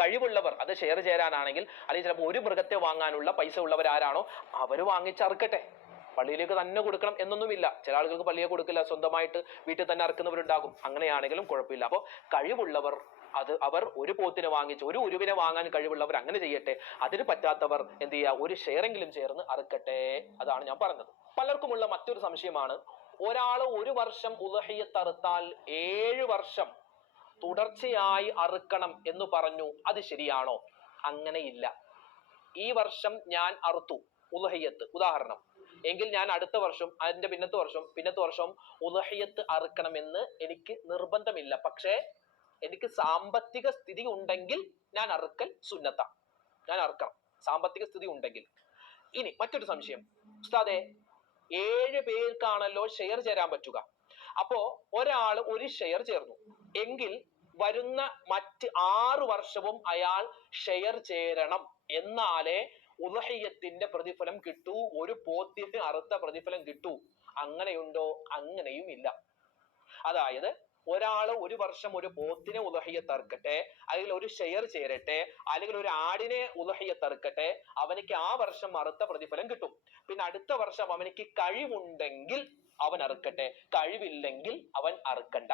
കഴിവുള്ളവർ അത് ഷെയർ ചേരാനാണെങ്കിൽ അല്ലെങ്കിൽ ചിലപ്പോൾ ഒരു മൃഗത്തെ വാങ്ങാനുള്ള പൈസ ഉള്ളവർ ആരാണോ അവർ വാങ്ങിച്ചറുക്കട്ടെ. പള്ളിയിലേക്ക് തന്നെ കൊടുക്കണം എന്നൊന്നുമില്ല. ചില ആളുകൾക്ക് പള്ളിയെ കൊടുക്കില്ല, സ്വന്തമായിട്ട് വീട്ടിൽ തന്നെ അറുക്കുന്നവരുണ്ടാകും. അങ്ങനെയാണെങ്കിലും കുഴപ്പമില്ല. അപ്പോൾ കഴിവുള്ളവർ അവർ ഒരു പോത്തിനെ വാങ്ങിച്ച് ഒരു ഉരുവിനെ വാങ്ങാൻ കഴിവുള്ളവർ അങ്ങനെ ചെയ്യട്ടെ. അതിന് പറ്റാത്തവർ എന്ത് ചെയ്യുക, ഒരു ഷെയറെങ്കിലും ചേർന്ന് അറുക്കട്ടെ. അതാണ് ഞാൻ പറഞ്ഞത്. പലർക്കുമുള്ള മറ്റൊരു സംശയമാണ്, ഒരാൾ ഒരു വർഷം ഉദ്ഹിയ്യത്ത് അറുത്താൽ 7 വർഷം തുടർച്ചയായി അറുക്കണം എന്ന് പറഞ്ഞു, അത് ശരിയാണോ? അങ്ങനെയില്ല. ഈ വർഷം ഞാൻ അറുത്തു ഉദ്ഹിയ്യത്ത്, ഉദാഹരണം, എങ്കിൽ ഞാൻ അടുത്ത വർഷം അതിന്റെ പിന്നത്തെ വർഷം ഉദ്ഹിയ്യത്ത് അറുക്കണമെന്ന് എനിക്ക് നിർബന്ധമില്ല. പക്ഷേ എനിക്ക് സാമ്പത്തിക സ്ഥിതി ഉണ്ടെങ്കിൽ ഞാൻ അറുക്കൽ സുന്നത്ത, ഞാൻ അറുക്കണം, സാമ്പത്തിക സ്ഥിതി ഉണ്ടെങ്കിൽ. ഇനി മറ്റൊരു സംശയം, ഉസ്താദേ 7 പേർക്കാണല്ലോ ഷെയർ ചേരാൻ പറ്റുക. അപ്പോ ഒരാൾ ഒരു ഷെയർ ചേർന്നു എങ്കിൽ വരുന്ന മറ്റ് 6 വർഷവും അയാൾ ഷെയർ ചേരണം, എന്നാലേ ഉദ്ഹിയ്യത്തിന്റെ പ്രതിഫലം കിട്ടൂ, ഒരു പോത്തിന് അറുത്ത പ്രതിഫലം കിട്ടൂ. അങ്ങനെയുണ്ടോ? അങ്ങനെയും ഇല്ല. അതായത് ഒരാൾ ഒരു വർഷം ഒരു പോത്തിനെ ഉദ്ഹിയ്യത്ത് അറുക്കട്ടെ, അല്ലെങ്കിൽ ഒരു ഷെയർ ചേരട്ടെ, അല്ലെങ്കിൽ ഒരു ആടിനെ ഉദ്ഹിയ്യത്ത് അറുക്കട്ടെ, അവനിക്ക് ആ വർഷം അറുത്ത പ്രതിഫലം കിട്ടും. പിന്നെ അടുത്ത വർഷം അവനിക്ക് കഴിവുണ്ടെങ്കിൽ അവൻ അറുക്കട്ടെ, കഴിവില്ലെങ്കിൽ അവൻ അറുക്കണ്ട.